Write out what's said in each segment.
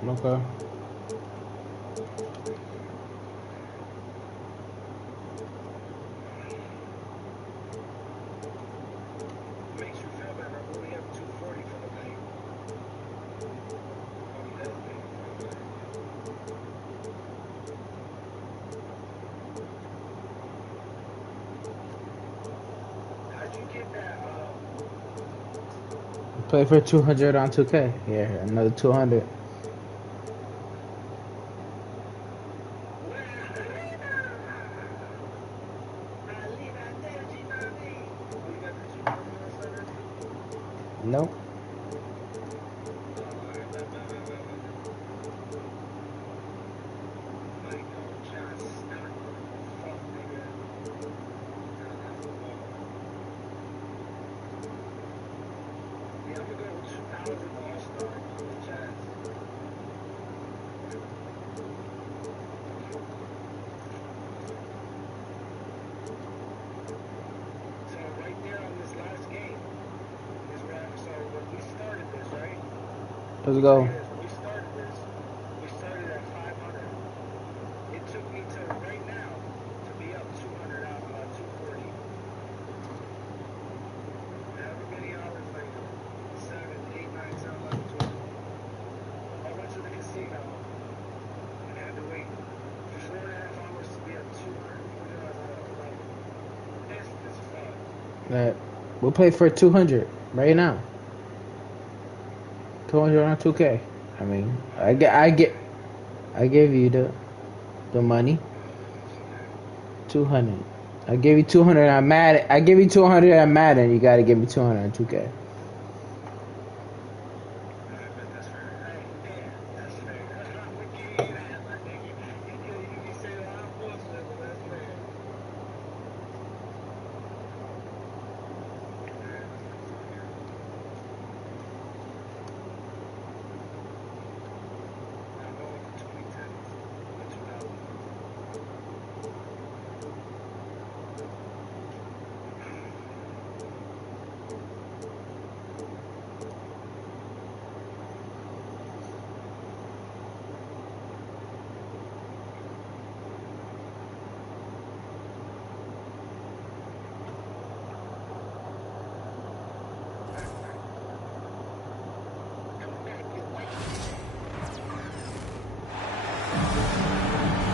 Okay. Makes you feel better. I'm only up 240 for the night. How'd you get that? Play for 200 on 2K. Yeah, another 200. Nope. Let's go. We started at 500. It took me to right now to be up 200 out, 240. However many hours later, 7, 8, 9, 10, 11, 12. I went to the casino and had to wait 4.5 hours to be up 200. It's fun. We'll play for 200 right now. 200 on 2K. I mean, I gave you the money. 200. I gave you 200 on Madden. I gave you 200 on Madden. You gotta give me 200 on 2K.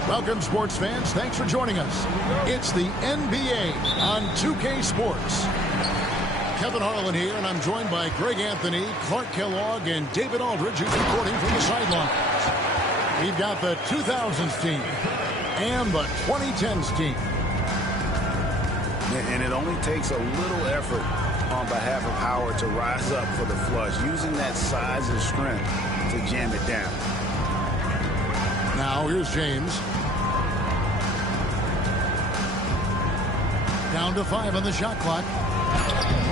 Welcome, sports fans. Thanks for joining us. It's the NBA on 2K Sports. Kevin Harlan here, and I'm joined by Greg Anthony, Clark Kellogg, and David Aldridge, who's reporting from the sidelines. We've got the 2000s team and the 2010s team. And it only takes a little effort on behalf of Howard to rise up for the flush, using that size and strength to jam it down. Now here's James. Down to 5 on the shot clock.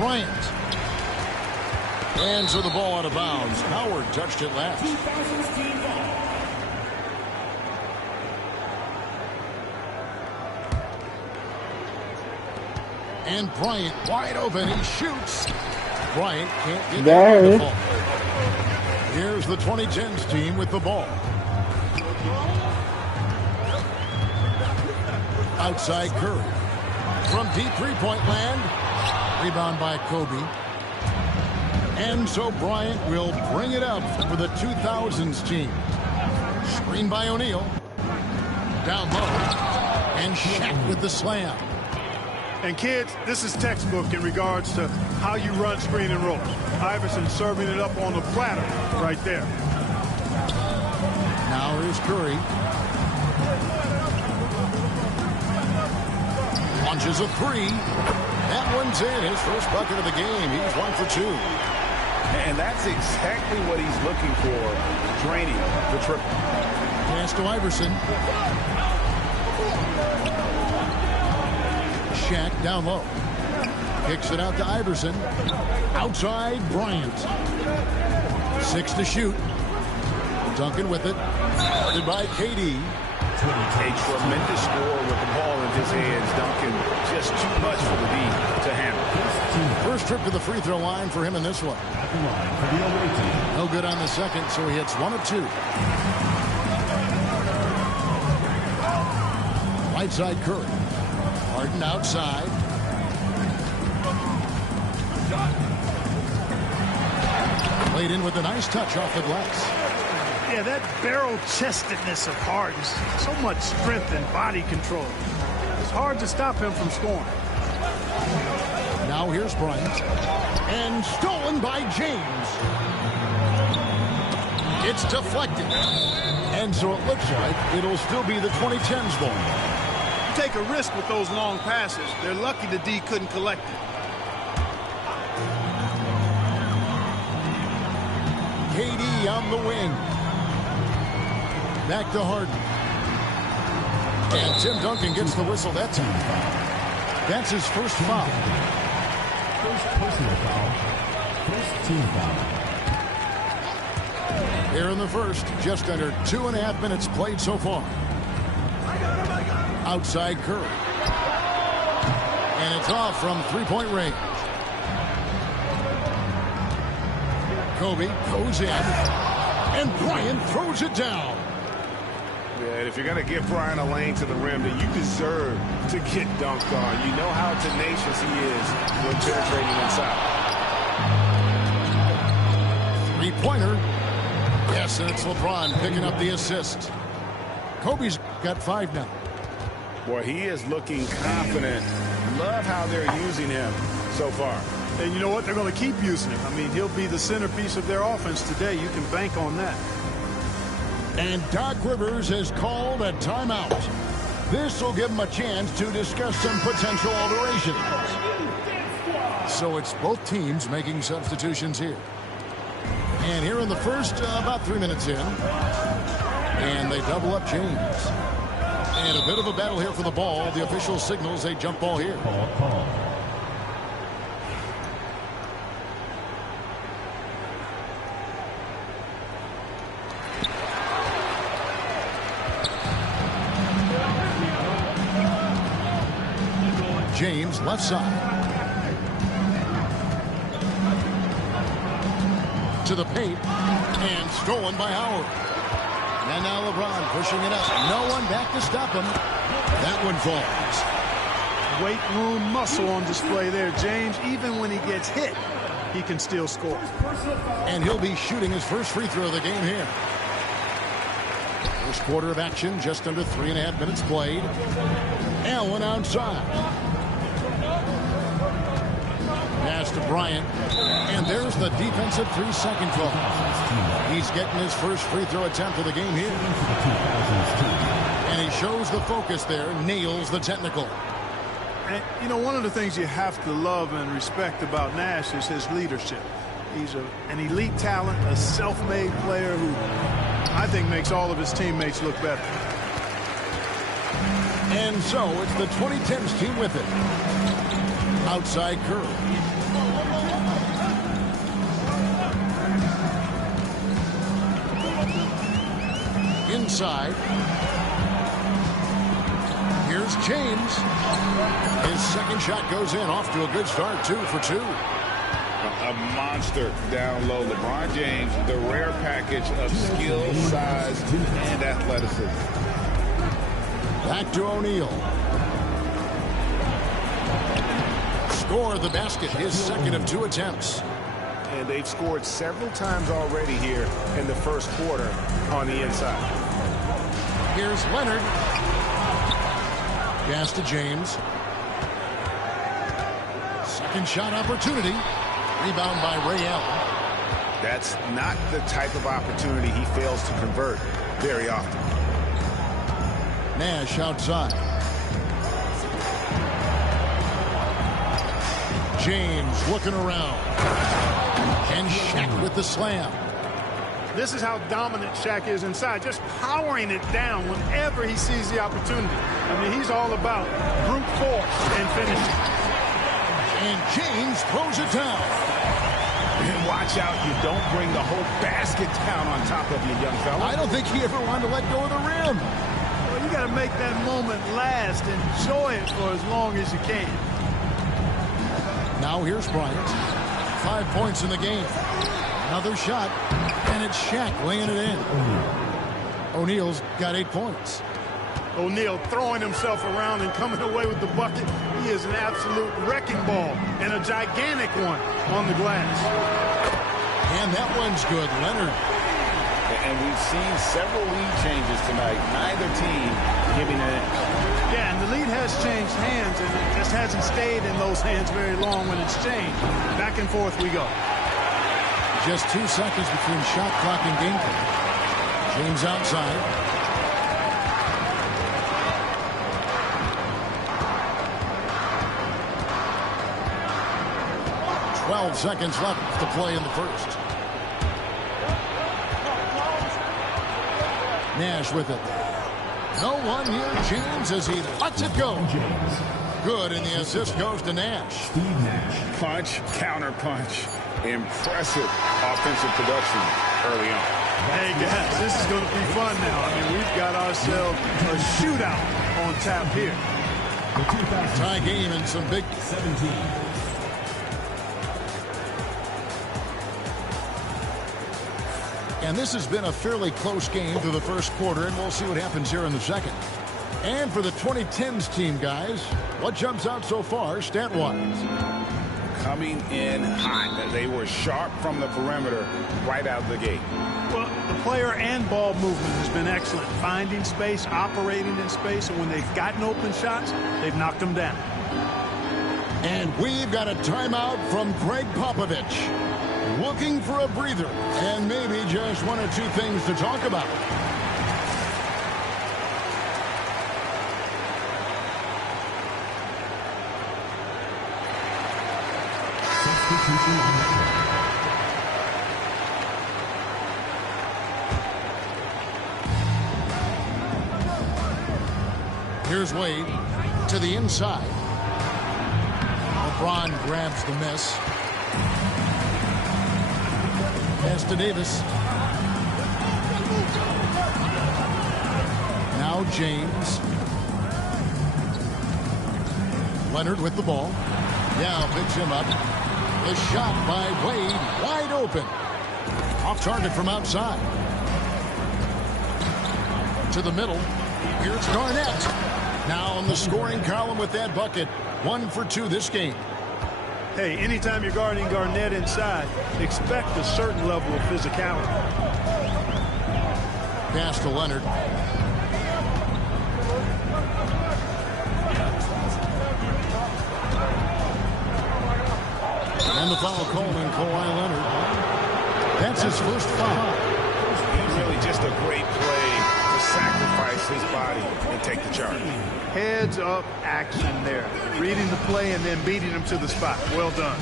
Bryant. And so the ball out of bounds. Howard touched it last. And Bryant wide open. He shoots. Bryant can't get There. the ball. Here's the 2010s team with the ball. Outside Curry. From deep three-point land. Rebound by Kobe. And so Bryant will bring it up for the 2000s team. Screen by O'Neal. Down low. And Shaq with the slam. And kids, this is textbook in regards to how you run screen and roll. Iverson serving it up on the platter right there. Now here's Curry. Launches a three. That one's in. His first bucket of the game. He's 1 for 2. And that's exactly what he's looking for, draining the triple. Pass to Iverson. Shaq down low. Kicks it out to Iverson. Outside Bryant. 6 to shoot. Duncan with it. Guarded by KD. A tremendous score with the ball in his hands. Duncan, just too much for the D to handle. First trip to the free throw line for him in this one. No good on the second, so he hits 1 of 2. Right side Curry. Harden outside. Played in with a nice touch off the glass. Yeah, that barrel-chestedness of Harden, so much strength and body control. It's hard to stop him from scoring. Now here's Bryant. And stolen by James. It's deflected. And so it looks like it'll still be the 2010s ball. You take a risk with those long passes. They're lucky the D couldn't collect it. KD on the wing. Back to Harden. And Tim Duncan gets the whistle that time. That's his first foul. First personal foul. First team foul. Here in the first, just under 2.5 minutes played so far. Outside Curry. And it's off from three-point range. Kobe goes in. And Bryant throws it down. Yeah, and if you're going to give Bryant a lane to the rim, then you deserve to get dunked on. You know how tenacious he is when penetrating inside. Three-pointer. Yes, and it's LeBron picking up the assist. Kobe's got 5 now. Boy, he is looking confident. Love how they're using him so far. And you know what? They're going to keep using him. I mean, he'll be the centerpiece of their offense today. You can bank on that. And Doc Rivers has called a timeout. This will give him a chance to discuss some potential alterations. So it's both teams making substitutions here. And here in the first, about 3 minutes in. And they double up James. And a bit of a battle here for the ball. The official signals a jump ball here. Call. James left side. To the paint. And stolen by Howard. And now LeBron pushing it up. No one back to stop him. That one falls. Weight room muscle on display there, James. Even when he gets hit, he can still score. And he'll be shooting his first free throw of the game here. First quarter of action, just under 3.5 minutes played. Allen outside. Pass to Bryant. And there's the defensive 3-second call. He's getting his first free throw attempt of the game here. And he shows the focus there, nails the technical. And, you know, one of the things you have to love and respect about Nash is his leadership. He's an elite talent, a self-made player who I think makes all of his teammates look better. And so it's the 2010s team with it. Outside Curry. Inside. Here's James. His second shot goes in, off to a good start, 2 for 2. A monster down low. LeBron James, the rare package of skill, size, and athleticism. Back to O'Neal. Score the basket, his second of 2 attempts. And they've scored several times already here in the first quarter on the inside. Here's Leonard. Pass to James. Second shot opportunity. Rebound by Ray Allen. That's not the type of opportunity he fails to convert very often. Nash outside. James looking around. And Shaq with the slam. This is how dominant Shaq is inside, just powering it down whenever he sees the opportunity. I mean, he's all about brute force and finishing. And James throws it down. And watch out, you don't bring the whole basket down on top of you, young fella. I don't think he ever wanted to let go of the rim. Well, you got to make that moment last. Enjoy it for as long as you can. Now here's Bryant. 5 points in the game. Another shot, and it's Shaq laying it in. O'Neal's got 8 points. O'Neal throwing himself around and coming away with the bucket. He is an absolute wrecking ball, and a gigantic one on the glass. And that one's good. Leonard. And we've seen several lead changes tonight. Neither team giving it in. Yeah, and the lead has changed hands, and it just hasn't stayed in those hands very long when it's changed. Back and forth we go. Just 2 seconds between shot clock and game clock. James outside. 12 seconds left to play in the first. Nash with it. No one near James as he lets it go. Good, and the assist goes to Nash. Steve Nash. Punch, counter punch. Impressive offensive production early on. Hey, guys, this is going to be fun now. I mean, we've got ourselves a shootout on tap here. Tie game and some big 17. And this has been a fairly close game through the first quarter, and we'll see what happens here in the second. And for the 2010s team, guys, what jumps out so far, stat-wise? Coming in hot. They were sharp from the perimeter right out of the gate. Well, the player and ball movement has been excellent. Finding space, operating in space, and when they've gotten open shots, they've knocked them down. And we've got a timeout from Greg Popovich. Looking for a breather and maybe just 1 or 2 things to talk about. Substitution on the court. Here's Wade to the inside. LeBron grabs the miss. Pass to Davis. Now James. Leonard with the ball. Now picks him up. The shot by Wade, wide open. Off target from outside. To the middle. Here's Garnett. Now in the scoring column with that bucket. 1 for 2 this game. Hey, anytime you're guarding Garnett inside, expect a certain level of physicality. Pass to Leonard. And the foul called on Kawhi Leonard. That's his first foul. Really just a great play to sacrifice his body and take the charge. Heads up action there. Reading the play and then beating him to the spot. Well done.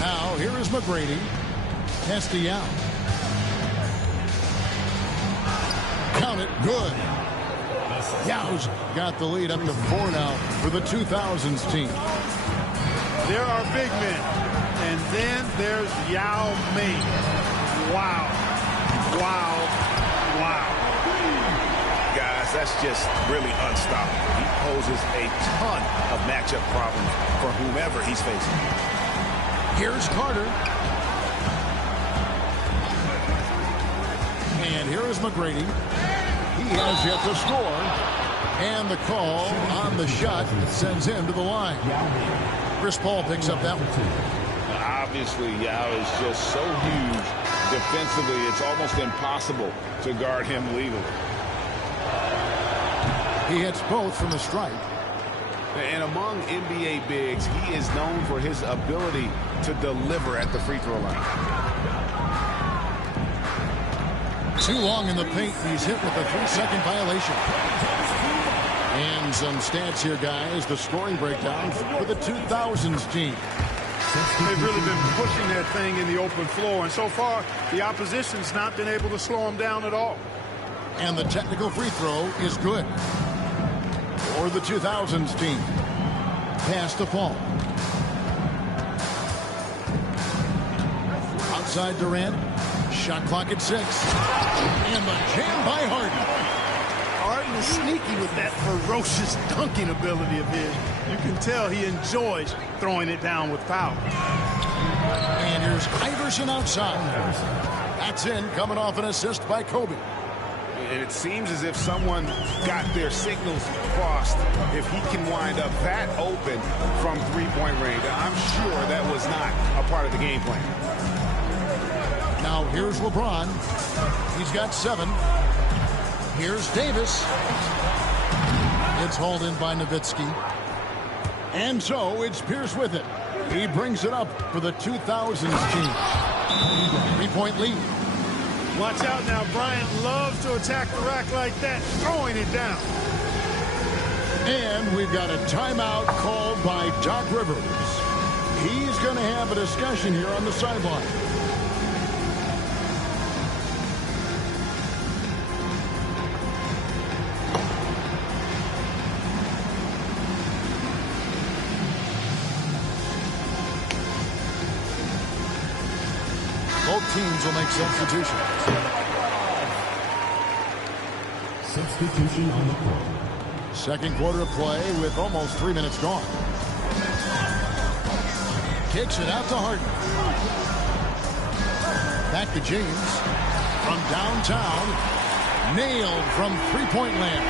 Now here is McGrady. Castellano. Count it. Good. Yow's got the lead up to 4 now for the 2000s team. There are big men. And then there's Yao Ming. Wow. Wow. Wow. Guys, that's just really unstoppable. He poses a ton of matchup problems for whomever he's facing. Here's Carter. And here is McGrady. He has yet to score. And the call on the shot sends him to the line. Chris Paul picks up that one. Obviously, Yao is just so huge. Defensively, it's almost impossible to guard him legally. He hits both from the stripe. And among NBA bigs, he is known for his ability to deliver at the free throw line. Too long in the paint. He's hit with a 3-second violation. And some stats here, guys. The scoring breakdown for the 2000s team. They've really been pushing that thing in the open floor. And so far, the opposition's not been able to slow them down at all. And the technical free throw is good for the 2000s team. Pass to Paul. Outside Durant. Shot clock at 6. And the jam by Harden. kind of sneaky with that ferocious dunking ability of his. You can tell he enjoys throwing it down with power. And here's Iverson outside. That's in, coming off an assist by Kobe. And it seems as if someone got their signals crossed if he can wind up that open from three-point range. I'm sure that was not a part of the game plan. Now here's LeBron. He's got 7. Here's Davis. It's hauled in by Nowitzki. And so it's Pierce with it. He brings it up for the 2000s team. 3-point lead. Watch out now. Bryant loves to attack the rack like that, throwing it down. And we've got a timeout called by Doc Rivers. He's going to have a discussion here on the sideline. Both teams will make substitutions. Substitution on the court. Second quarter of play with almost 3 minutes gone. Kicks it out to Harden. Back to James. From downtown. Nailed from three-point land.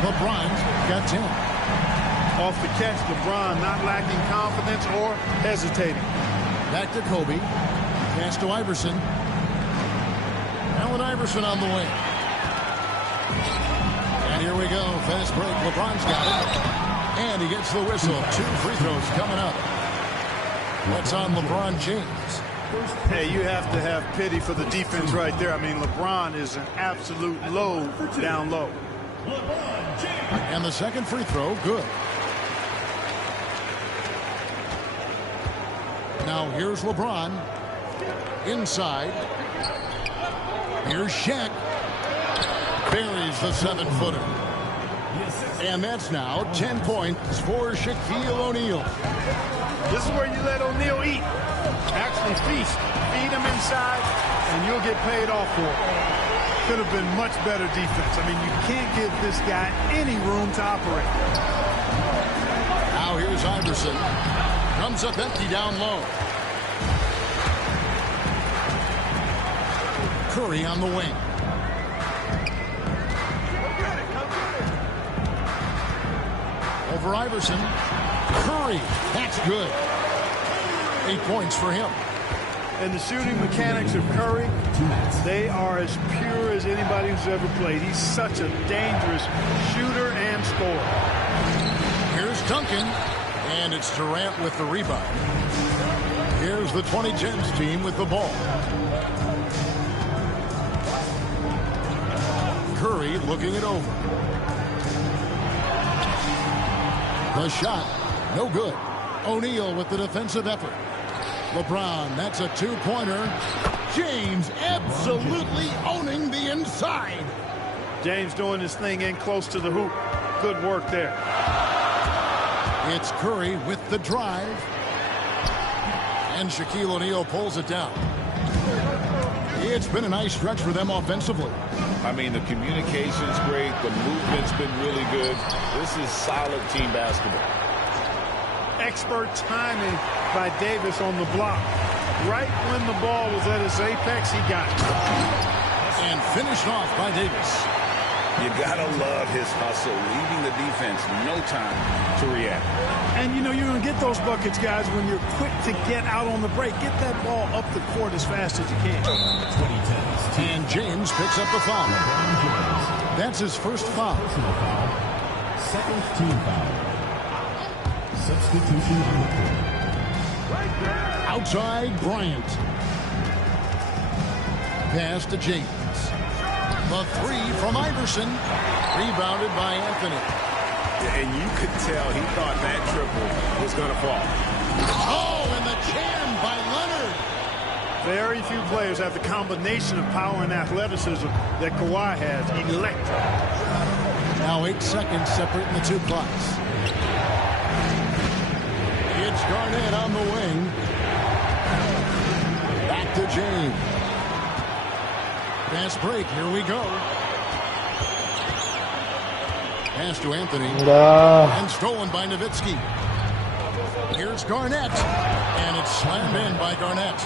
LeBron's got 10. Off the catch, LeBron not lacking confidence or hesitating. Back to Kobe. Pass to Iverson. Allen Iverson on the wing. And here we go. Fast break. LeBron's got it. And he gets the whistle. 2 free throws coming up. What's on LeBron James? Hey, you have to have pity for the defense right there. I mean, LeBron is an absolute load down low. And the second free throw, good. Now here's LeBron. Inside. Here's Shaq. Buries the 7-footer. And that's now 10 points for Shaquille O'Neal. This is where you let O'Neal eat. Actually feast. Feed him inside, and you'll get paid off for it. Could have been much better defense. I mean, you can't give this guy any room to operate. Now here's Iverson. Comes up empty down low. Curry on the wing. Over Iverson. Curry. That's good. 8 points for him. And the shooting mechanics of Curry, they are as pure as anybody who's ever played. He's such a dangerous shooter and scorer. Here's Duncan. And it's Durant with the rebound. Here's the 2010s team with the ball. Curry looking it over. The shot, no good. O'Neal with the defensive effort. LeBron, that's a 2-pointer. James absolutely owning the inside. James doing his thing in close to the hoop. Good work there. It's Curry with the drive. And Shaquille O'Neal pulls it down. It's been a nice stretch for them offensively. I mean, the communication's great. The movement's been really good. This is solid team basketball. Expert timing by Davis on the block. Right when the ball was at its apex, he got it. And finished off by Davis. You gotta love his hustle, leaving the defense no time to react. And you know you're gonna get those buckets, guys, when you're quick to get out on the break. Get that ball up the court as fast as you can. 2010's team. And James picks up the foul. LeBron James. That's his first foul. Personal foul. Second team foul. Substitution on the court. Outside Bryant. Pass to James. The 3 from Iverson. Rebounded by Anthony. And you could tell he thought that triple was going to fall. Oh, and the jam by Leonard. Very few players have the combination of power and athleticism that Kawhi has. Electric. Now 8 seconds separating the two clocks. It's Garnett on the wing. Back to James. Fast break. Here we go. Pass to Anthony. And stolen by Nowitzki. Here's Garnett. And it's slammed in by Garnett.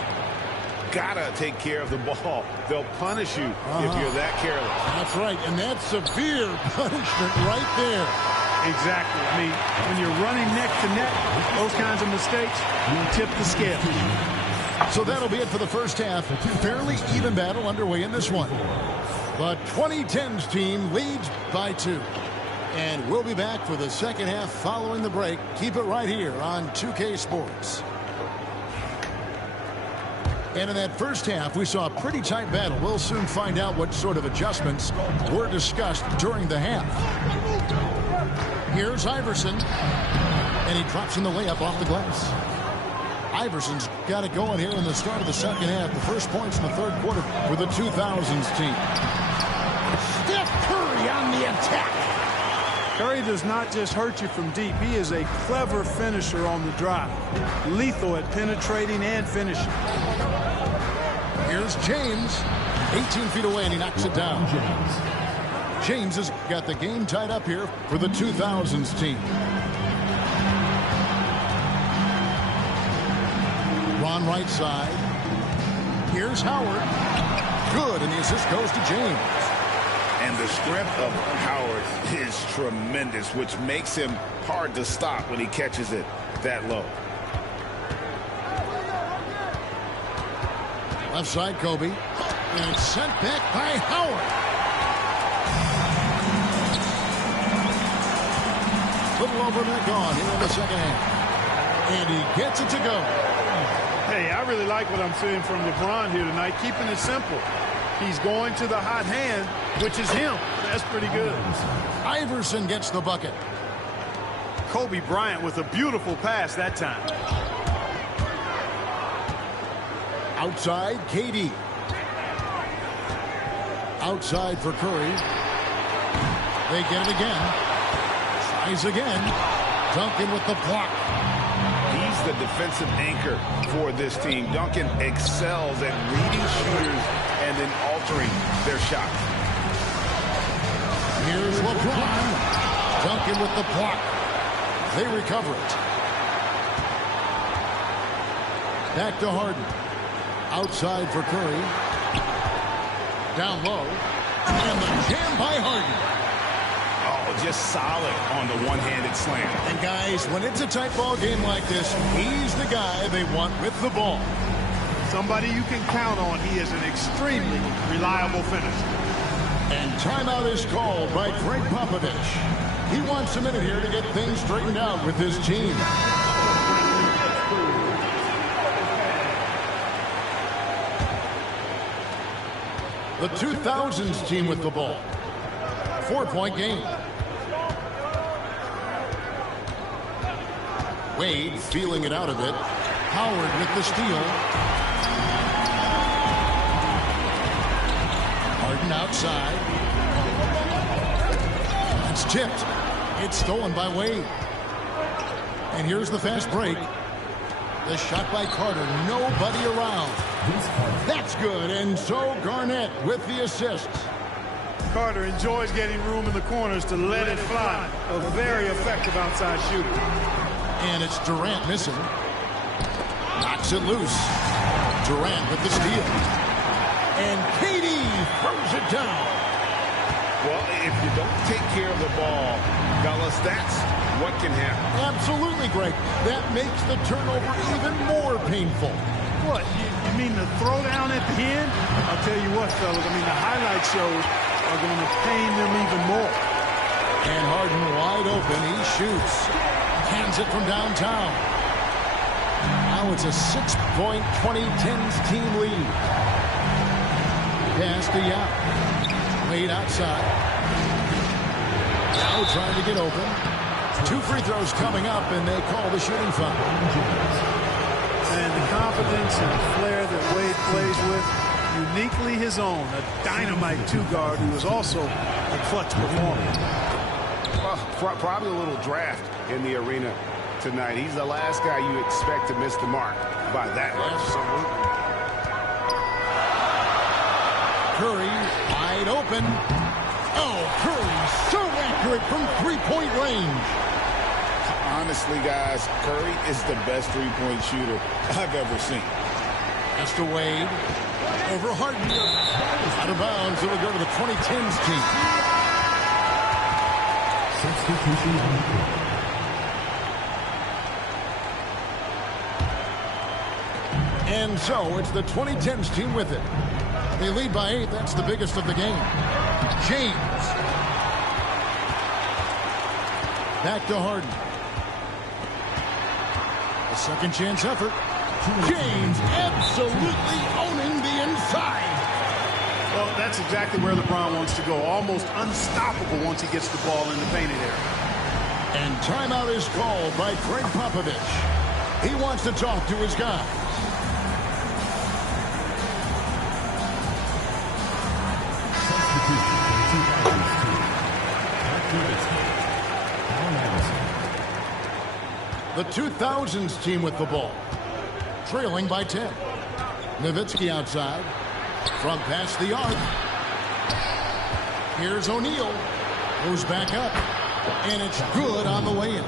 Gotta take care of the ball. They'll punish you if you're that careless. That's right, and that's severe punishment right there. Exactly. I mean, when you're running neck to neck, those kinds of mistakes, you tip the scale. So that'll be it for the first half. Fairly even battle underway in this one. The 2010s team leads by 2. And we'll be back for the second half following the break. Keep it right here on 2K Sports. And in that first half, we saw a pretty tight battle. We'll soon find out what sort of adjustments were discussed during the half. Here's Iverson. And he drops in the layup off the glass. Iverson's got it going here in the start of the second half. The first points in the third quarter for the 2000s team. Steph Curry on the attack. Curry does not just hurt you from deep. He is a clever finisher on the drive. Lethal at penetrating and finishing. Here's James. 18 feet away, and he knocks it down. James has got the game tied up here for the 2000s team. Ron right side. Here's Howard. Good, and the assist goes to James. And the strength of Howard is tremendous, which makes him hard to stop when he catches it that low. Left side, Kobe. And it's sent back by Howard. Little over a minute gone here in the second half. And he gets it to go. Hey, I really like what I'm seeing from LeBron here tonight, keeping it simple. He's going to the hot hand, which is him. That's pretty good. Iverson gets the bucket. Kobe Bryant with a beautiful pass that time. Outside, KD. Outside for Curry. They get it again. Tries again. Duncan with the block. He's the defensive anchor for this team. Duncan excels at reading shooters and then altering their shot. Here's LeBron. Duncan with the block. They recover it. Back to Harden. Outside for Curry. Down low. And the jam by Harden. Oh, just solid on the one-handed slam. And guys, when it's a tight ball game like this, he's the guy they want with the ball. Somebody you can count on. He is an extremely reliable finisher. And timeout is called by Greg Popovich. He wants a minute here to get things straightened out with his team. The 2000s team with the ball. 4-point game. Wade feeling it out a bit. Howard with the steal. Harden outside. It's tipped. It's stolen by Wade. And here's the fast break. The shot by Carter. Nobody around. That's good. And so Garnett with the assist. Carter enjoys getting room in the corners to let it fly. A very effective outside shooter. And it's Durant missing. Knocks it loose. Durant with the steal. And KD throws it down. Well, if you don't take care of the ball, fellas, that's what can happen. Absolutely, Greg. That makes the turnover even more painful. What? You mean the throwdown at the end? I'll tell you what, fellas. I mean, the highlight shows are going to pain them even more. And Harden wide open. He shoots. Hands it from downtown. Now it's a 6-point 2010s team lead. Pass to Yao. Wade outside. Yao trying to get open. 2 free throws coming up, and they call the shooting foul. And the confidence and flair that Wade plays with, uniquely his own. A dynamite two-guard who is also a clutch performer. Well, probably a little draft in the arena tonight. He's the last guy you expect to miss the mark by that much. Absolutely. Curry wide open. Oh, Curry, so accurate from three-point range. Honestly, guys, Curry is the best three-point shooter I've ever seen. Just to Wade. Over Harden. Out of bounds. It'll go to the 2010s team. Substitution on the court. And so it's the 2010s team with it. They lead by 8. That's the biggest of the game. James. Back to Harden. A second chance effort. James absolutely owning the inside. Well, that's exactly where LeBron wants to go. Almost unstoppable once he gets the ball in the painted area. And timeout is called by Greg Popovich. He wants to talk to his guys. Substitution for the 2000s team. Mark Nowitzki. Allen Iverson. The 2000s team with the ball. Trailing by 10. Nowitzki outside. From past the arc. Here's O'Neal. Goes back up. And it's good on the way in.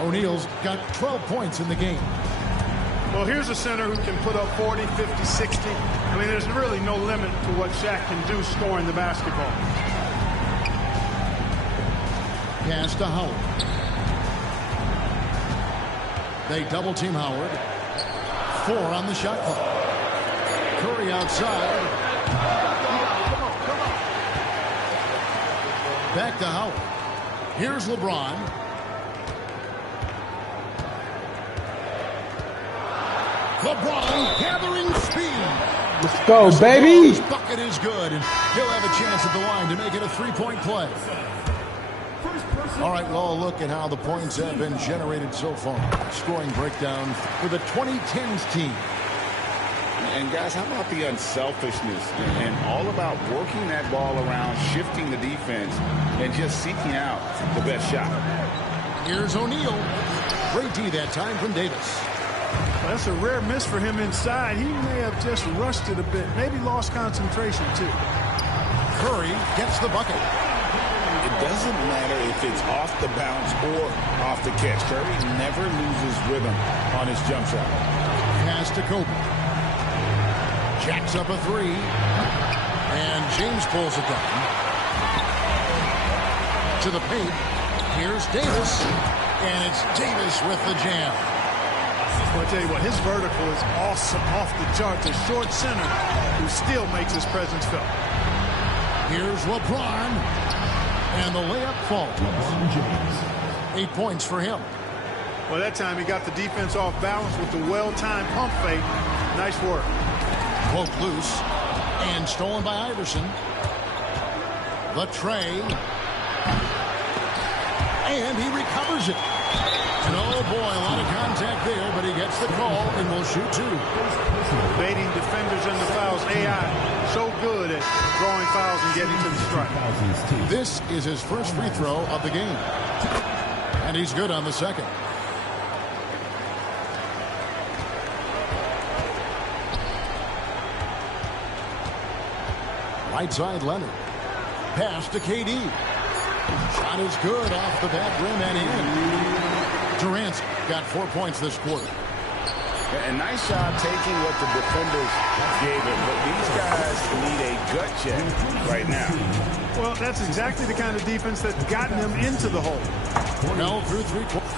O'Neal's got 12 points in the game. Well, here's a center who can put up 40, 50, 60. I mean, there's really no limit to what Shaq can do scoring the basketball. Pass to Howard. They double team Howard. 4 on the shot clock. Curry outside. Back to Howard. Here's LeBron. LeBron gathering speed. Let's go, baby. His bucket is good, and he'll have a chance at the line to make it a three-point play. All right, well, look at how the points have been generated so far. Scoring breakdown for the 2010s team. And guys, how about the unselfishness and all about working that ball around, shifting the defense, and just seeking out the best shot. Here's O'Neal. Great D that time from Davis. Well, that's a rare miss for him inside. He may have just rushed it a bit. Maybe lost concentration, too. Curry gets the bucket. It doesn't matter if it's off the bounce or off the catch. Curry never loses rhythm on his jump shot. Pass to Kobe. Jacks up a 3. And James pulls it down. To the paint. Here's Davis. And it's Davis with the jam. I'll tell you what, his vertical is awesome, off the charts. A short center who still makes his presence felt. Here's LeBron. And the layup falls. LeBron James. 8 points for him. Well, that time he got the defense off balance with the well-timed pump fake. Nice work. Poked loose. And stolen by Iverson. The tray. And he recovers it. And oh boy, a lot of contact there, but he gets the call and will shoot 2. Baiting defenders into fouls. AI so good at drawing fouls and getting to the strike. 2000s team. This is his first free throw of the game. And he's good on the second. Right side Leonard. Pass to KD. Shot is good off the back rim and in. Durant's got 4 points this quarter. And nice job taking what the defenders gave him. But these guys need a gut check right now. Well, that's exactly the kind of defense that's gotten them into the hole. Cornell through 3 quarters.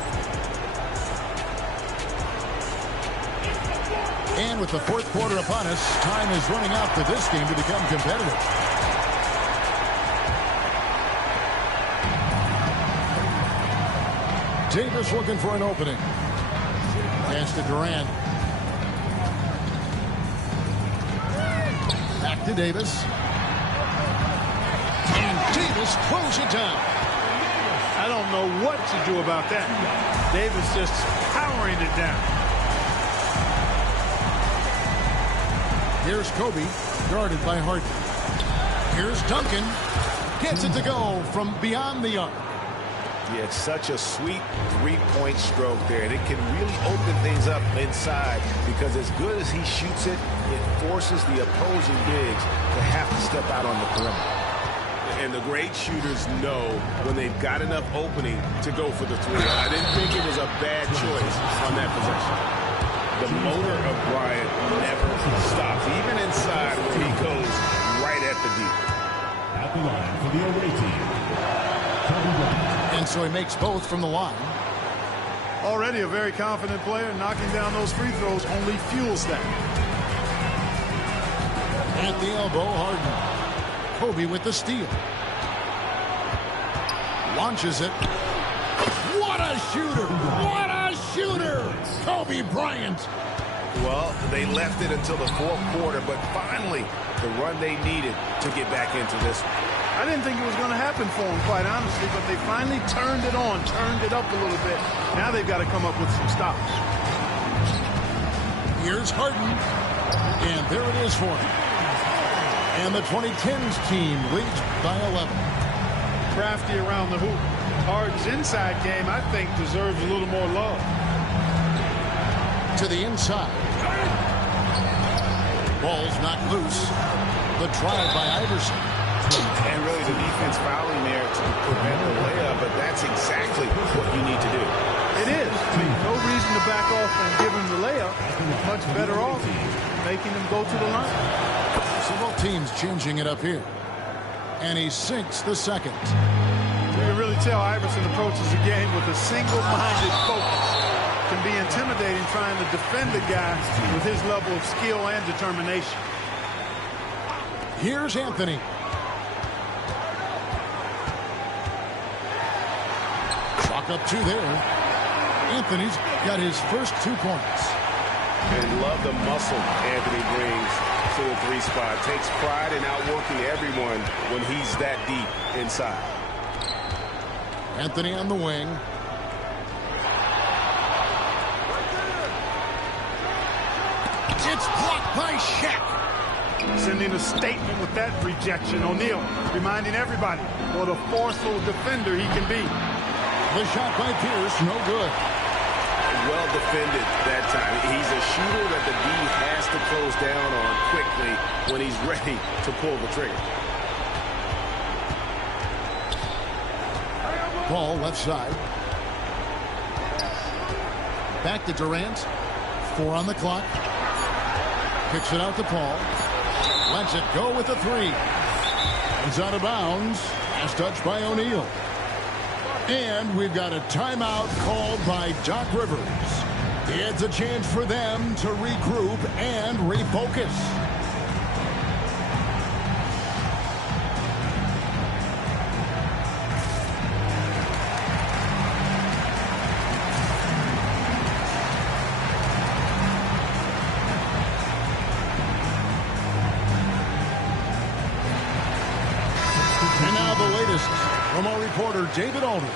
And with the fourth quarter upon us, time is running out for this game to become competitive. Davis looking for an opening. Pass to Durant. Back to Davis. And Davis throws it down. I don't know what to do about that. Davis just powering it down. Here's Kobe, guarded by Harden. Here's Duncan. Gets it to go from beyond the arc. Yeah, it's such a sweet three-point stroke there. And it can really open things up inside because as good as he shoots it, it forces the opposing bigs to have to step out on the perimeter. And the great shooters know when they've got enough opening to go for the three. I didn't think it was a bad choice on that possession. The motor of Bryant never stops, even inside where he goes right at the deep. At the line for the away team, Kobe Bryant. And so he makes both from the line. Already a very confident player. Knocking down those free throws only fuels that. At the elbow, Harden. Kobe with the steal. Launches it. What a shooter! What a shooter! Kobe Bryant. Well, they left it until the fourth quarter, but finally the run they needed to get back into this one. I didn't think it was going to happen for them, quite honestly, but they finally turned it on, turned it up a little bit. Now they've got to come up with some stops. Here's Harden. And there it is for him. And the 2010s team leads by 11. Crafty around the hoop. Harden's inside game, I think, deserves a little more love. To the inside. Ball's not loose. The drive by Iverson. And really the defense fouling there to prevent the layup, but that's exactly what you need to do. It is. No reason to back off and give him the layup. Much better off making him go to the line. So both teams changing it up here. And he sinks the second. You can really tell Iverson approaches the game with a single-minded focus. Can be intimidating trying to defend the guy with his level of skill and determination. Here's Anthony. Clock up two there. Anthony's got his first 2 points. And love the muscle Anthony brings to the three spot. Takes pride in outworking everyone when he's that deep inside. Anthony on the wing. It's blocked by Shaq. Sending a statement with that rejection. O'Neal reminding everybody what a forceful defender he can be. The shot by Pierce, no good. Well defended that time. He's a shooter that the D has to close down on quickly when he's ready to pull the trigger. Ball left side. Back to Durant. 4 on the clock. Kicks it out to Paul. Lets it go with the 3. It's out of bounds. Last touch by O'Neal. And we've got a timeout called by Doc Rivers. It's a chance for them to regroup and refocus. And now the latest from our reporter, David Aldridge.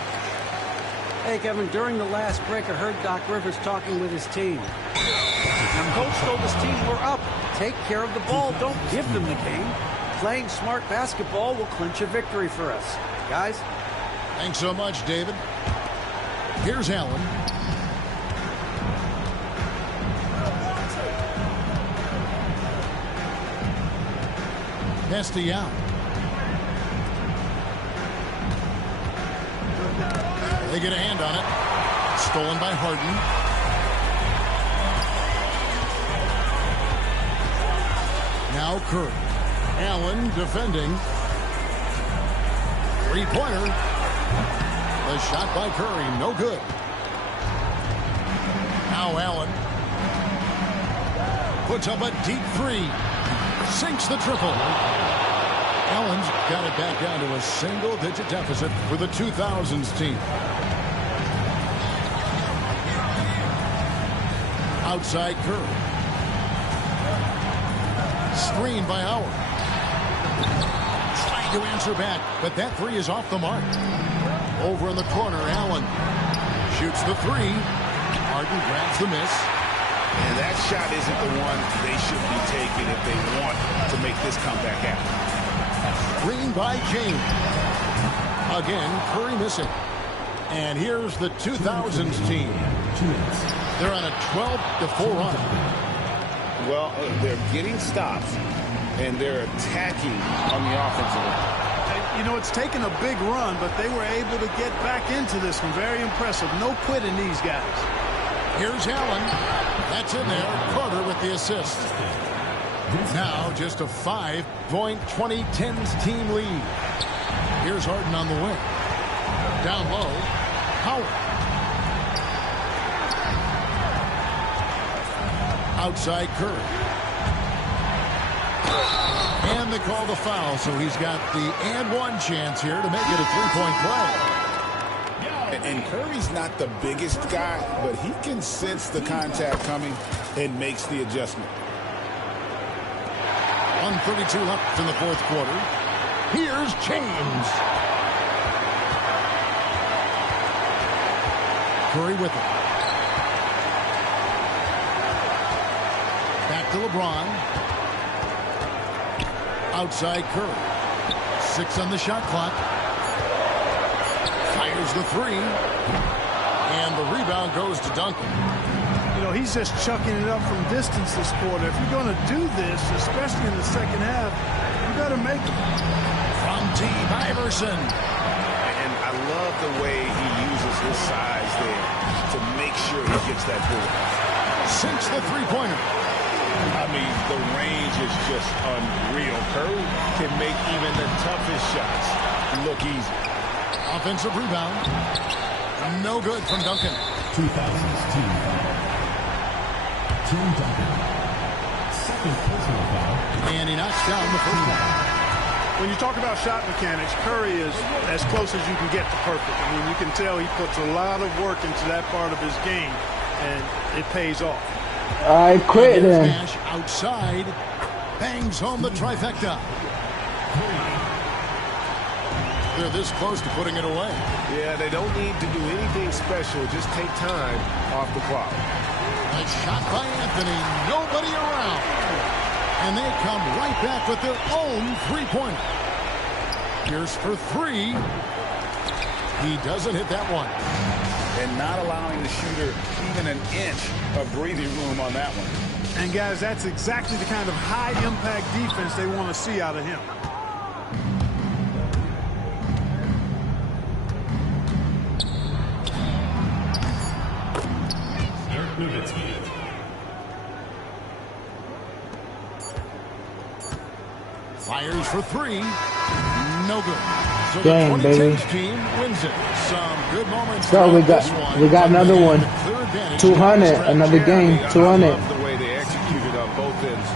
Hey, Kevin, during the last break, I heard Doc Rivers talking with his team. And Coach told his team, we're up. Take care of the ball. Don't give them the game. Playing smart basketball will clinch a victory for us. Guys? Thanks so much, David. Here's Allen. Castellano. They get a hand on it. Stolen by Harden. Now Curry. Allen defending. 3-pointer. The shot by Curry, no good. Now Allen. Puts up a deep 3. Sinks the triple. Allen's got it back down to a single-digit deficit for the 2000s team. Outside Curry. Screen by Howard. Trying to answer back, but that 3 is off the mark. Over in the corner, Allen shoots the 3. Harden grabs the miss. And that shot isn't the one they should be taking if they want to make this comeback happen. Screen by James. Again, Curry missing. And here's the 2000s team. They're on a 12-4 run. Well, they're getting stops, and they're attacking on the offensive end. You know, it's taken a big run, but they were able to get back into this one. Very impressive. No quitting these guys. Here's Allen. That's in there. Carter with the assist. Now just a 5-point 2010s team lead. Here's Harden on the wing. Down low, Howard. Outside Curry. And they call the foul, so he's got the and one chance here to make it a three-point play. And Curry's not the biggest guy, but he can sense the contact coming and makes the adjustment. 1:32 left in the fourth quarter. Here's James. Curry with it. Back to LeBron. Outside Curry. 6 on the shot clock. Fires the three. And the rebound goes to Duncan. You know, he's just chucking it up from distance this quarter. If you're going to do this, especially in the second half, you got to make it. From Steve Iverson. And I love the way he uses his size there to make sure he gets that board. Sinks the three-pointer. I mean, the range is just unreal. Curry can make even the toughest shots look easy. Offensive rebound. No good from Duncan. 2000's team foul. Tim Duncan. Second personal foul. And he knocks down the first one. When you talk about shot mechanics, Curry is as close as you can get to perfect. I mean, you can tell he puts a lot of work into that part of his game, and it pays off. I quit then. Smash outside. Bangs home the trifecta. They're this close to putting it away. Yeah, they don't need to do anything special. Just take time off the clock. Nice shot by Anthony. Nobody around. And they come right back with their own three-pointer. Here's for three. He doesn't hit that one. And not allowing the shooter even an inch of breathing room on that one. And, guys, that's exactly the kind of high-impact defense they want to see out of him. Dirk Nowitzki. Fires for three. No good. So Dang, the 2010 baby. team wins it. Some good moments. So throughout we this one, got but another they one. had a clear advantage 200, down the stretch. another game, I 200. love the way they executed on both ends.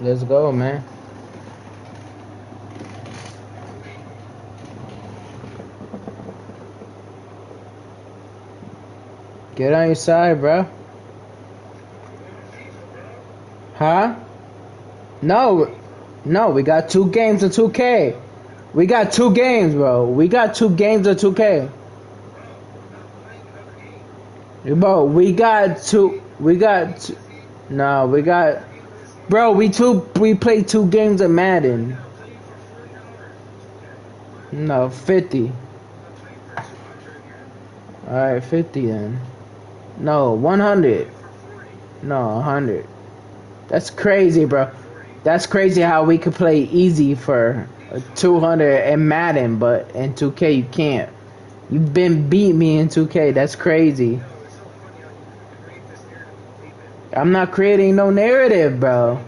Let's go, man. Get on your side, bro. Huh? No. No, we got 2 games of 2K. We got 2 games, bro. We got 2 games of 2K. Bro, we got 2. We got. No, we got. Bro, we played 2 games of Madden. No, 50. Alright, 50 then. No, 100. No, 100. That's crazy, bro. That's crazy how we could play easy for 200 in Madden, but in 2K you can't. You've been beat me in 2K. That's crazy. I'm not creating no narrative, bro.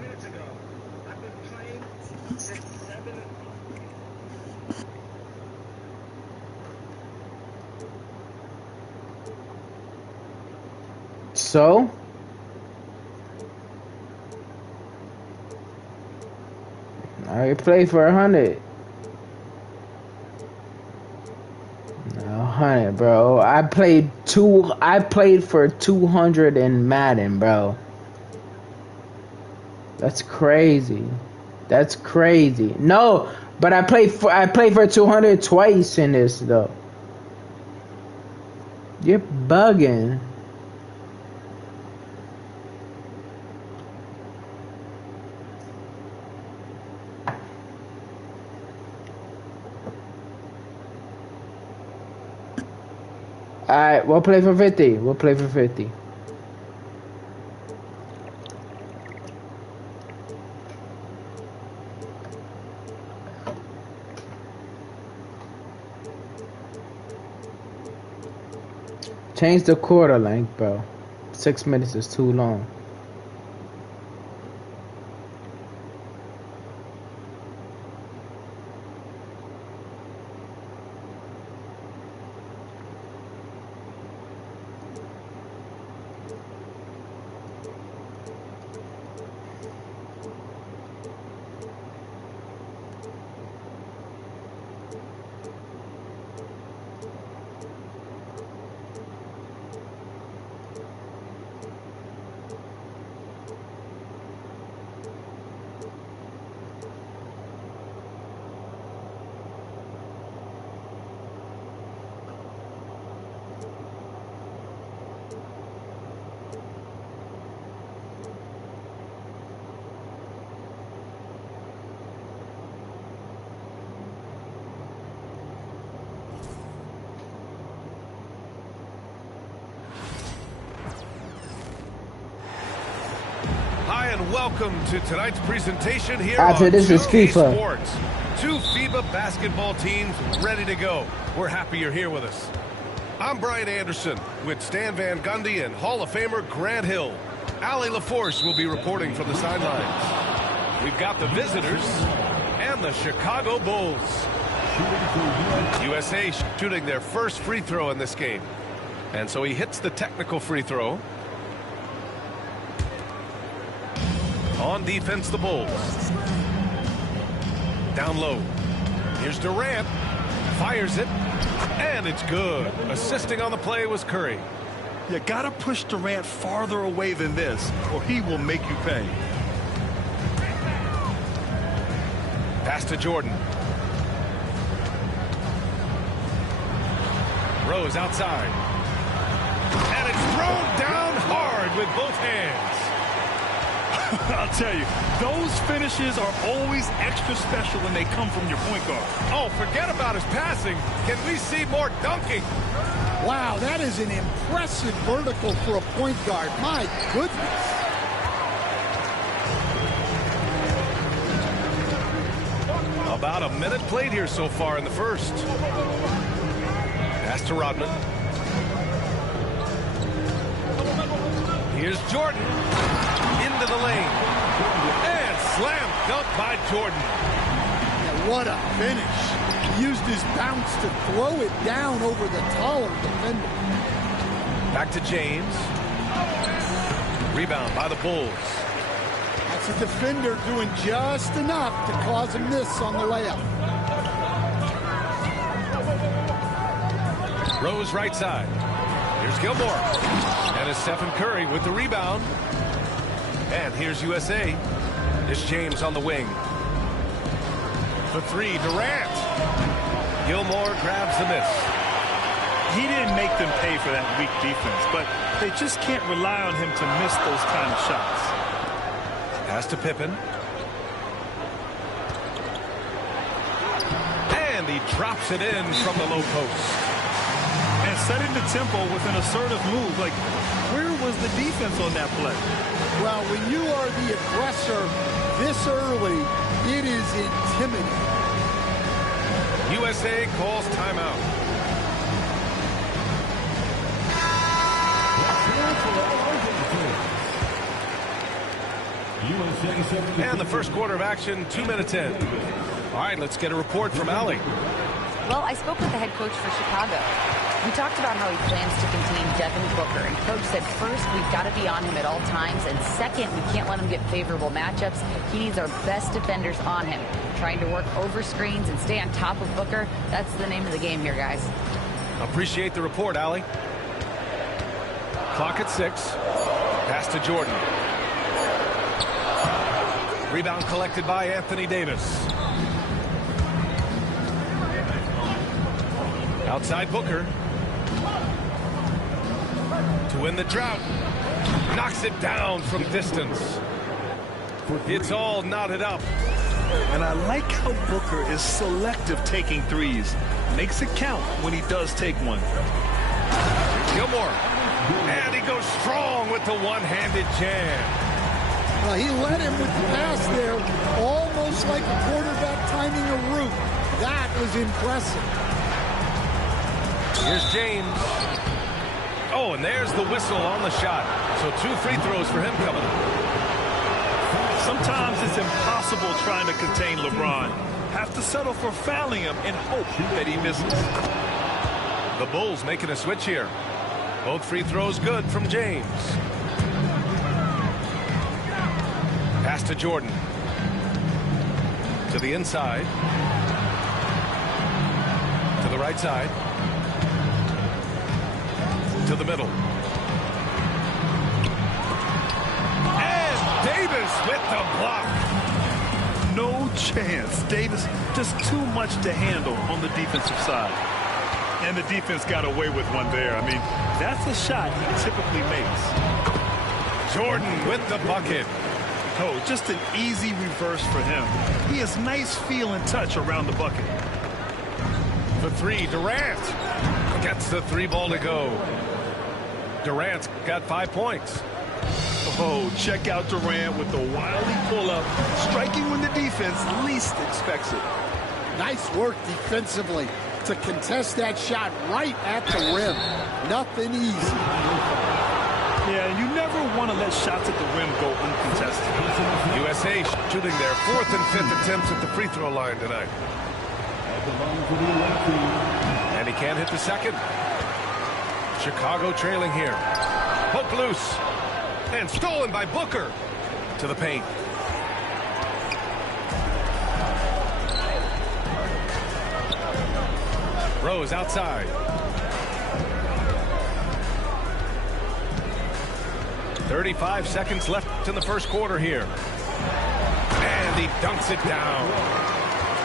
So? I play for 100. 100, bro. I played for 200 in Madden, bro. That's crazy. That's crazy. No, but I played for 200 twice in this though. You're bugging. Alright, we'll play for 50. We'll play for 50. Change the quarter length, bro. 6 minutes is too long. Welcome to tonight's presentation here After on this is 2K FIFA. Sports. 2 FIBA basketball teams ready to go. We're happy you're here with us. I'm Brian Anderson with Stan Van Gundy and Hall of Famer Grant Hill. Allie LaForce will be reporting from the sidelines. We've got the visitors and the Chicago Bulls. USA shooting their first free throw in this game. And so he hits the technical free throw. On defense, the Bulls. Down low. Here's Durant. Fires it. And it's good. Assisting on the play was Curry. You gotta push Durant farther away than this, or he will make you pay. Pass to Jordan. Rose outside. And it's thrown down hard with both hands. I'll tell you, those finishes are always extra special when they come from your point guard. Oh, forget about his passing. Can we see more dunking? Wow, that is an impressive vertical for a point guard. My goodness. About a minute played here so far in the first. Pass to Rodman. Here's Jordan. Into the lane. And slam dunk by Jordan. Yeah, what a finish. He used his bounce to throw it down over the taller defender. Back to James. Rebound by the Bulls. That's a defender doing just enough to cause a miss on the layup. Rose right side. Here's Gilmore. And it's Stephen Curry with the rebound. And here's USA. It's James on the wing. The three, Durant. Gilmore grabs the miss. He didn't make them pay for that weak defense, but they just can't rely on him to miss those kind of shots. Pass to Pippen. And he drops it in from the low post. And setting the tempo with an assertive move. Like, where was the defense on that play? Well, when you are the aggressor this early, it is intimidating. USA calls timeout. And the first quarter of action, 2 minutes in. All right, let's get a report from Allie. Well, I spoke with the head coach for Chicago. We talked about how he plans to contain Devin Booker. And coach said, first, we've got to be on him at all times. And second, we can't let him get favorable matchups. He needs our best defenders on him. Trying to work over screens and stay on top of Booker. That's the name of the game here, guys. Appreciate the report, Allie. Clock at 6. Pass to Jordan. Rebound collected by Anthony Davis. Outside Booker. To win the drought. Knocks it down from distance. It's all knotted up. And I like how Booker is selective taking threes. Makes it count when he does take one. Gilmore. And he goes strong with the one-handed jam. He led him with the pass there, almost like a quarterback timing a route. That was impressive. Here's James. Oh, and there's the whistle on the shot. So 2 free throws for him coming up. Sometimes it's impossible trying to contain LeBron. Have to settle for fouling him and hope that he misses. The Bulls making a switch here. Both free throws good from James. Pass to Jordan. To the inside. To the right side. To the middle. And Davis with the block. No chance. Davis just too much to handle on the defensive side. And the defense got away with one there. I mean, that's a shot he typically makes. Jordan with the bucket. Oh, just an easy reverse for him. He has nice feel and touch around the bucket. The three, Durant gets the 3 ball to go. Durant's got 5 points. Oh, check out Durant with the wily pull-up, striking when the defense least expects it. Nice work defensively to contest that shot right at the rim. Nothing easy. Yeah, you never want to let shots at the rim go uncontested. USA shooting their 4th and 5th attempts at the free throw line tonight. And he can't hit the second. Chicago trailing here. Poke loose. And stolen by Booker. To the paint. Rose outside. 35 seconds left in the first quarter here. And he dunks it down.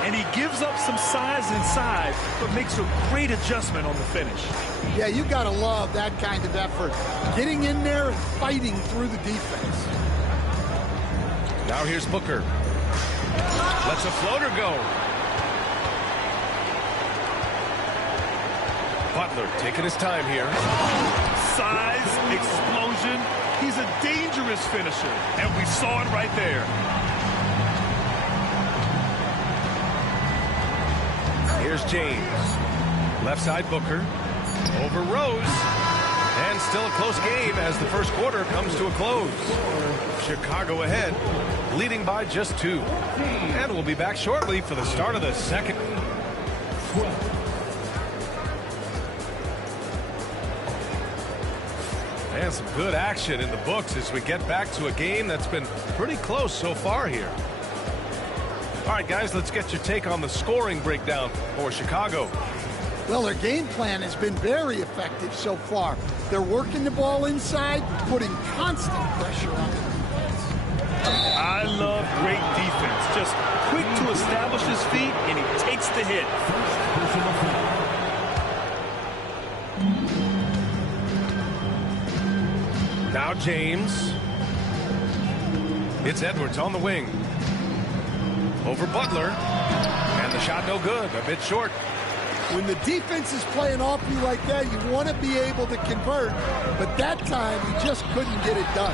And he gives up some size inside, but makes a great adjustment on the finish. Yeah, you got to love that kind of effort. Getting in there and fighting through the defense. Now here's Booker. Lets a floater go. Butler taking his time here. Size, explosion. He's a dangerous finisher, and we saw it right there. Here's James. Left side Booker. Over Rose. And still a close game as the first quarter comes to a close. Chicago ahead, leading by just 2. And we'll be back shortly for the start of the second. And some good action in the books as we get back to a game that's been pretty close so far here. All right, guys, let's get your take on the scoring breakdown for Chicago. Well, their game plan has been very effective so far. They're working the ball inside, putting constant pressure on the defense. I love great defense. Just quick to establish his feet, and he takes the hit. Now James. It's Edwards on the wing. Over Butler. And the shot no good. A bit short. When the defense is playing off you like that, you want to be able to convert. But that time, you just couldn't get it done.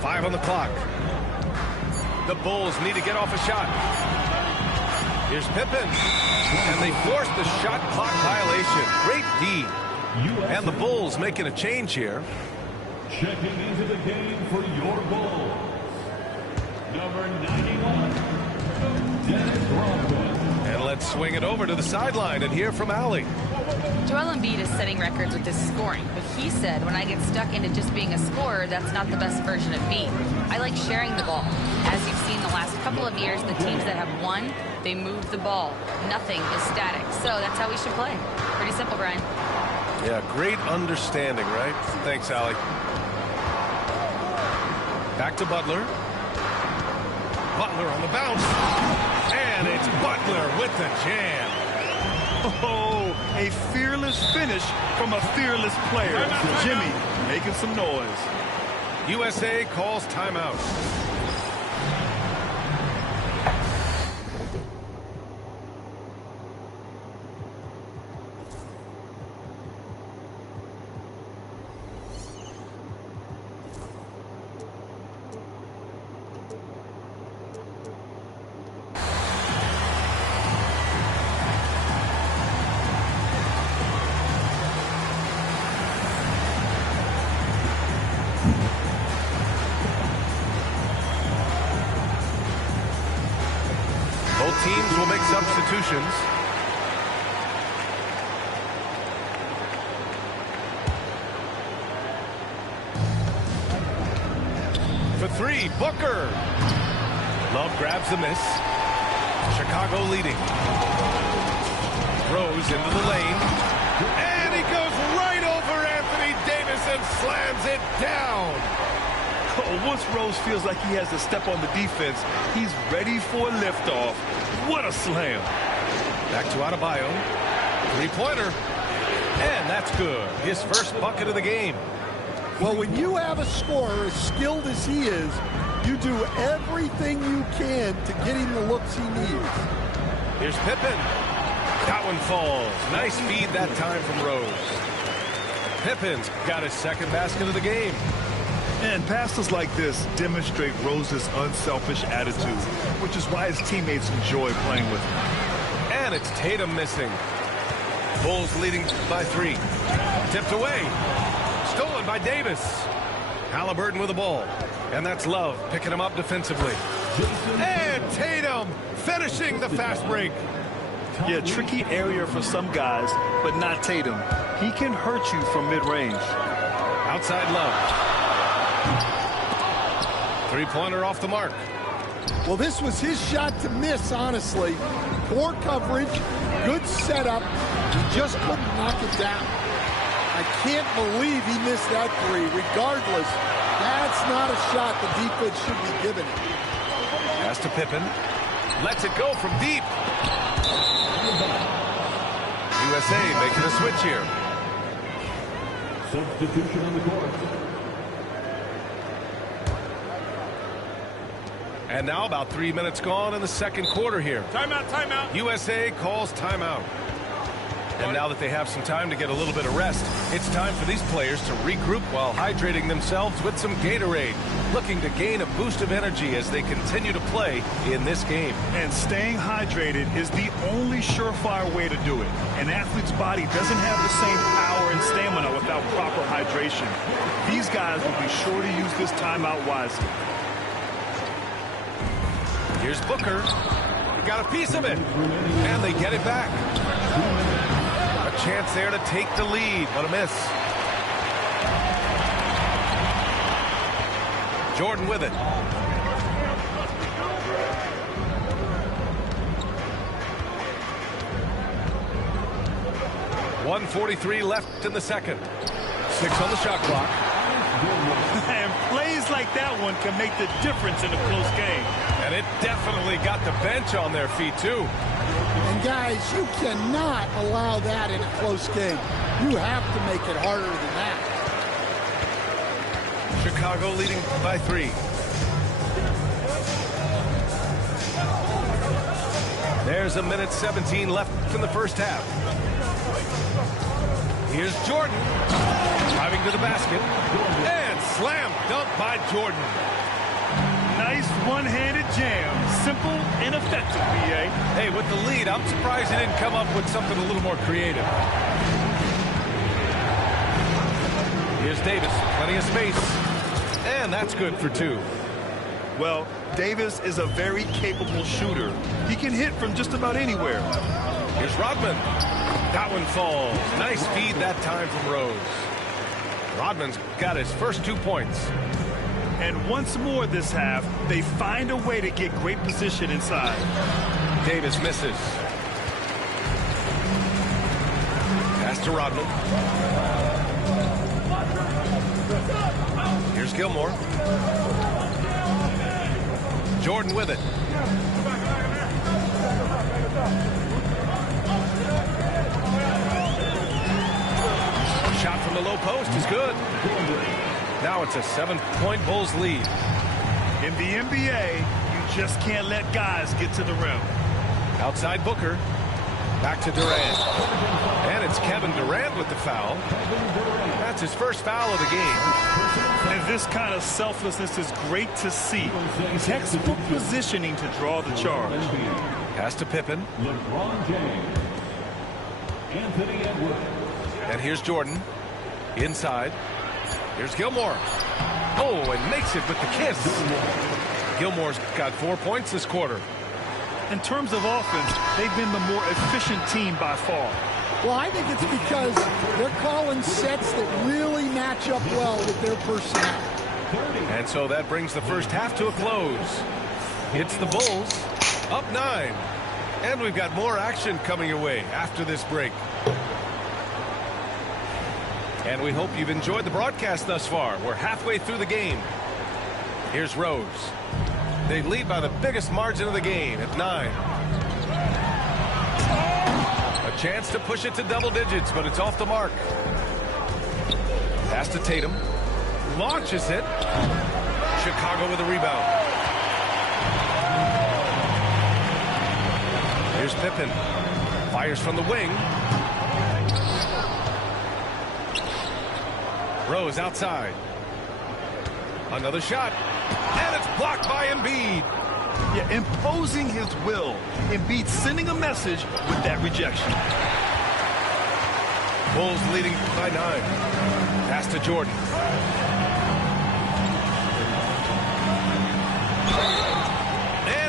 Five on the clock. The Bulls need to get off a shot. Here's Pippen. And they force the shot clock violation. Great D. And the Bulls making a change here. Checking into the game for your Bulls, number 91, Dennis Rodman. And let's swing it over to the sideline and hear from Allie. Joel Embiid is setting records with his scoring, but he said, when I get stuck into just being a scorer, that's not the best version of me. I like sharing the ball. As you've seen the last couple of years, the teams that have won, they move the ball. Nothing is static. So that's how we should play. Pretty simple, Brian. Yeah, great understanding, right? Thanks, Allie. Back to Butler. Butler on the bounce. And it's Butler with the jam. Oh, a fearless finish from a fearless player. Jimmy making some noise. USA calls timeout. Both teams will make substitutions. For three, Booker. Love grabs the miss. Chicago leading. Throws into the lane. And he goes right over Anthony Davis and slams it down. Oh, once Rose feels like he has to step on the defense, he's ready for liftoff. What a slam. Back to Adebayo. Three-pointer. And that's good. His first bucket of the game. Well, when you have a scorer as skilled as he is, you do everything you can to get him the looks he needs. Here's Pippen. That one falls. Nice feed that time from Rose. Pippen's got his second basket of the game. And passes like this demonstrate Rose's unselfish attitude, which is why his teammates enjoy playing with him. And it's Tatum missing. Bulls leading by 3. Tipped away. Stolen by Davis. Halliburton with the ball. And that's Love picking him up defensively. And Tatum finishing the fast break. Yeah, tricky area for some guys, but not Tatum. He can hurt you from mid-range. Outside Love. Three-pointer off the mark. Well, this was his shot to miss, honestly. Poor coverage, good setup. He just couldn't knock it down. I can't believe he missed that three. Regardless, that's not a shot the defense should be giving him. Pass to Pippen. Lets it go from deep. USA making a switch here. Substitution on the court. And now about 3 minutes gone in the second quarter here. Timeout, timeout. USA calls timeout. And now that they have some time to get a little bit of rest, it's time for these players to regroup while hydrating themselves with some Gatorade, looking to gain a boost of energy as they continue to play in this game. And staying hydrated is the only surefire way to do it. An athlete's body doesn't have the same power and stamina without proper hydration. These guys will be sure to use this timeout wisely. Here's Booker. He got a piece of it. And they get it back. A chance there to take the lead, but a miss. Jordan with it. 1:43 left in the second. 6 on the shot clock. And plays like that one can make the difference in a close game. And it definitely got the bench on their feet, too. And, guys, you cannot allow that in a close game. You have to make it harder than that. Chicago leading by 3. There's 1:17 left in the first half. Here's Jordan, driving to the basket, and slam dunk by Jordan. Nice one-handed jam. Simple and effective, B.A. Hey, with the lead, I'm surprised he didn't come up with something a little more creative. Here's Davis, plenty of space, and that's good for 2. Well, Davis is a very capable shooter. He can hit from just about anywhere. Here's Rodman. That one falls. Nice feed that time from Rose. Rodman's got his first 2 points. And once more this half, they find a way to get great position inside. Davis misses. Pass to Rodman. Here's Gilmore. Jordan with it. Shot from the low post is good. Now it's a 7-point Bulls lead. In the NBA, you just can't let guys get to the rim. Outside Booker. Back to Durant. And it's Kevin Durant with the foul. That's his first foul of the game. And this kind of selflessness is great to see. Textbook positioning to draw the charge. Pass to Pippen. LeBron James. Anthony Edwards. And here's Jordan. Inside. Here's Gilmore. Oh, and makes it with the kiss. Gilmore's got 4 points this quarter. In terms of offense, they've been the more efficient team by far. Well, I think it's because they're calling sets that really match up well with their personnel. And so that brings the first half to a close. It's the Bulls up 9. And we've got more action coming your way after this break. And we hope you've enjoyed the broadcast thus far. We're halfway through the game. Here's Rose. They lead by the biggest margin of the game at 9. A chance to push it to double digits, but it's off the mark. Pass to Tatum. Launches it. Chicago with a rebound. Here's Pippen. Fires from the wing. Rose outside. Another shot. And it's blocked by Embiid. Yeah, imposing his will. Embiid sending a message with that rejection. Bulls leading by 9. Pass to Jordan.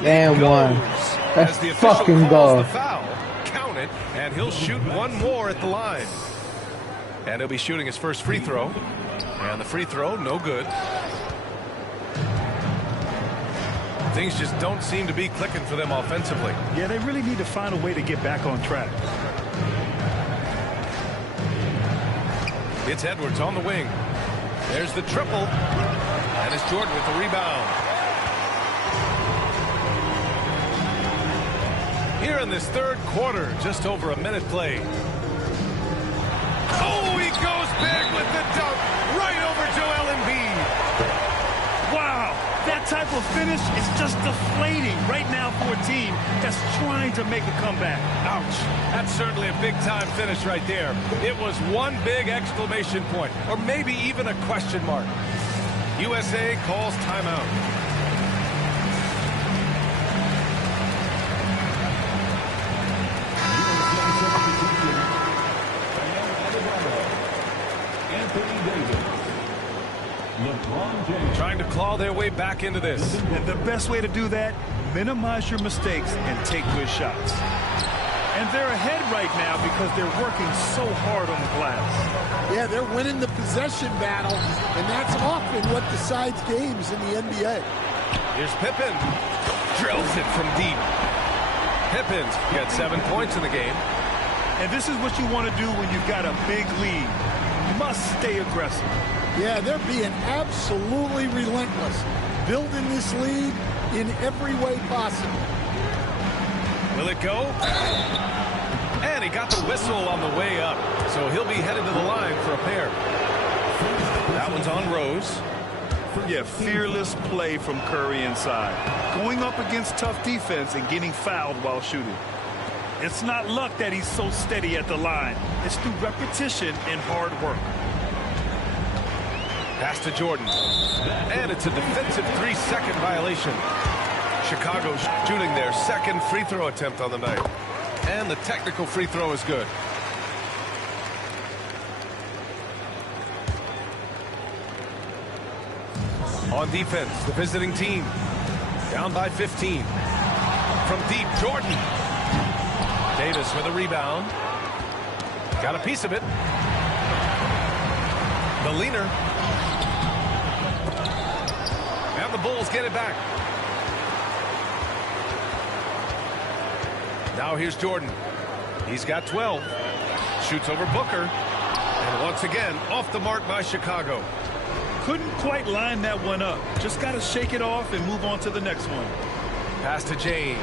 And one. As the official Fucking calls goal. the foul, count it, and he'll shoot one more at the line. And he'll be shooting his first free throw. And the free throw, no good. Things just don't seem to be clicking for them offensively. Yeah, they really need to find a way to get back on track. It's Edwards on the wing. There's the triple. And it's Jordan with the rebound. Here in this third quarter, just over a minute played. Oh, he goes big with the dunk right over Joel Embiid. Wow, that type of finish is just deflating right now for a team that's trying to make a comeback. Ouch. That's certainly a big-time finish right there. It was one big exclamation point, or maybe even a question mark. USA calls timeout. Trying to claw their way back into this. And the best way to do that, minimize your mistakes and take good shots. And they're ahead right now because they're working so hard on the glass. Yeah, they're winning the possession battle, and that's often what decides games in the NBA. Here's Pippen. Drills it from deep. Pippen got 7 points in the game. And this is what you want to do when you've got a big lead. You must stay aggressive. Yeah, they're being absolutely relentless, building this lead in every way possible. Will it go? And he got the whistle on the way up, so he'll be headed to the line for a pair. That one's on Rose. Yeah, fearless play from Curry inside. Going up against tough defense and getting fouled while shooting. It's not luck that he's so steady at the line. It's through repetition and hard work. Pass to Jordan. And it's a defensive 3-second violation. Chicago shooting their second free throw attempt on the night. And the technical free throw is good. On defense, the visiting team. Down by 15. From deep, Jordan. Davis with a rebound. Got a piece of it. The leaner. And the Bulls get it back. Now here's Jordan. He's got 12. Shoots over Booker. And once again, off the mark by Chicago. Couldn't quite line that one up. Just got to shake it off and move on to the next one. Pass to James.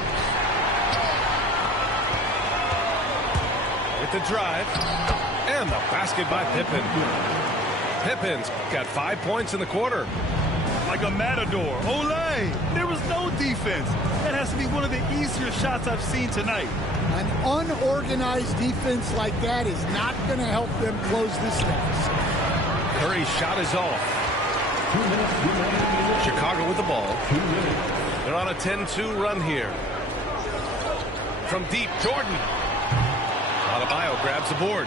With the drive. And the basket by Pippen. Pippen's got 5 points in the quarter. Like a matador. Olay! There was no defense. That has to be one of the easier shots I've seen tonight. An unorganized defense like that is not going to help them close this deficit. Curry's shot is off. Chicago with the ball. They're on a 10-2 run here. From deep, Jordan. Adebayo grabs the board.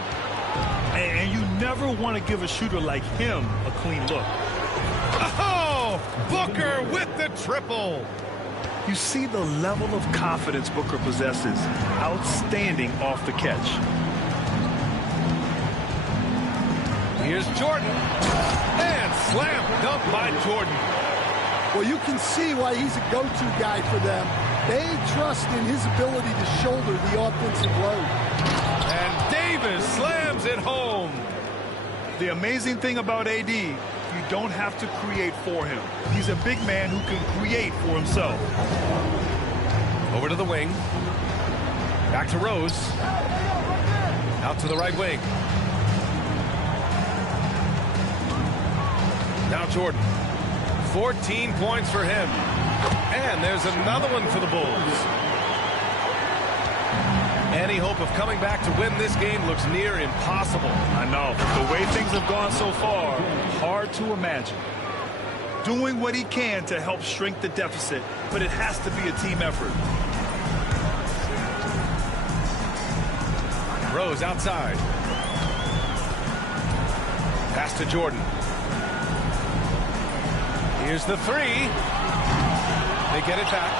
And you never want to give a shooter like him a clean look. Oh! Booker with the triple. You see the level of confidence Booker possesses. Outstanding off the catch. Here's Jordan. And slam dunk by Jordan. Well, you can see why he's a go-to guy for them. They trust in his ability to shoulder the offensive load. And Davis slams it home. The amazing thing about AD, you don't have to create for him. He's a big man who can create for himself. Over to the wing. Back to Rose. Out to the right wing. Now Jordan. 14 points for him. And there's another one for the Bulls. Any hope of coming back to win this game looks near impossible. I know. The way things have gone so far, hard to imagine. Doing what he can to help shrink the deficit, but it has to be a team effort. Rose outside. Pass to Jordan. Here's the three. They get it back.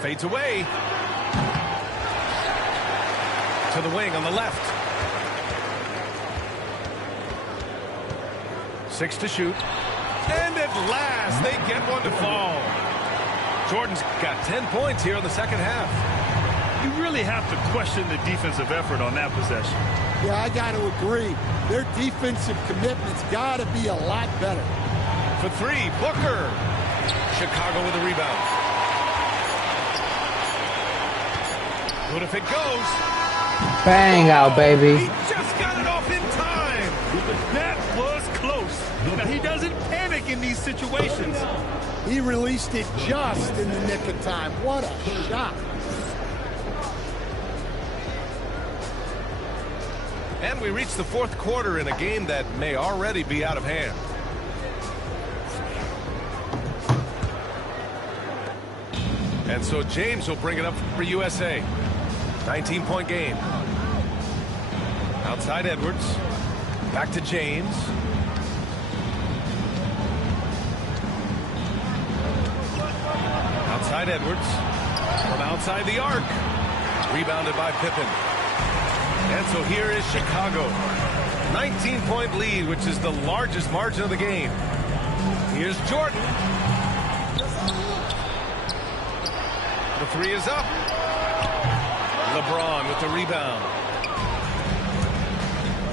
Fades away. To the wing on the left. 6 to shoot. And at last, they get one to fall. Jordan's got 10 points here in the second half. You really have to question the defensive effort on that possession. Yeah, I got to agree. Their defensive commitment's got to be a lot better. For three, Booker. Chicago with a rebound. What if it goes? Bang out, baby. He just got it off in time. That was close. Now, he doesn't panic in these situations. He released it just in the nick of time. What a shot. And we reach the fourth quarter in a game that may already be out of hand. And so James will bring it up for USA. 19-point game. Outside Edwards. Back to James. Clyde Edwards from outside the arc. Rebounded by Pippen. And so here is Chicago. 19-point lead, which is the largest margin of the game. Here's Jordan. The three is up. LeBron with the rebound.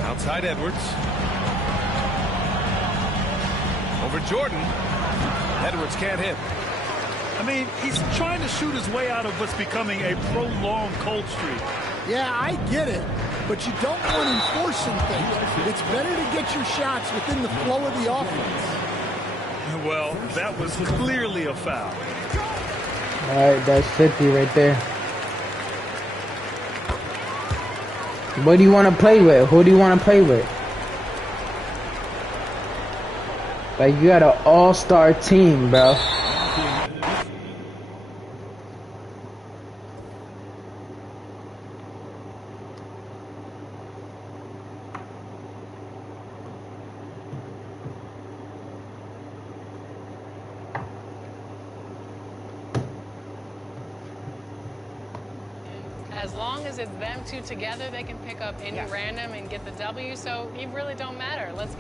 Outside Edwards. Over Jordan. Edwards can't hit. I mean, he's trying to shoot his way out of what's becoming a prolonged cold streak. Yeah, I get it, but you don't want enforcing things. It's better to get your shots within the flow of the offense. Well, that was clearly a foul. All right, that's 50 right there. What do you want to play with? Who do you want to play with? Like, you got an all-star team, bro. As long as it's them two together, they can pick up any random and get the W, so it really don't matter. Let's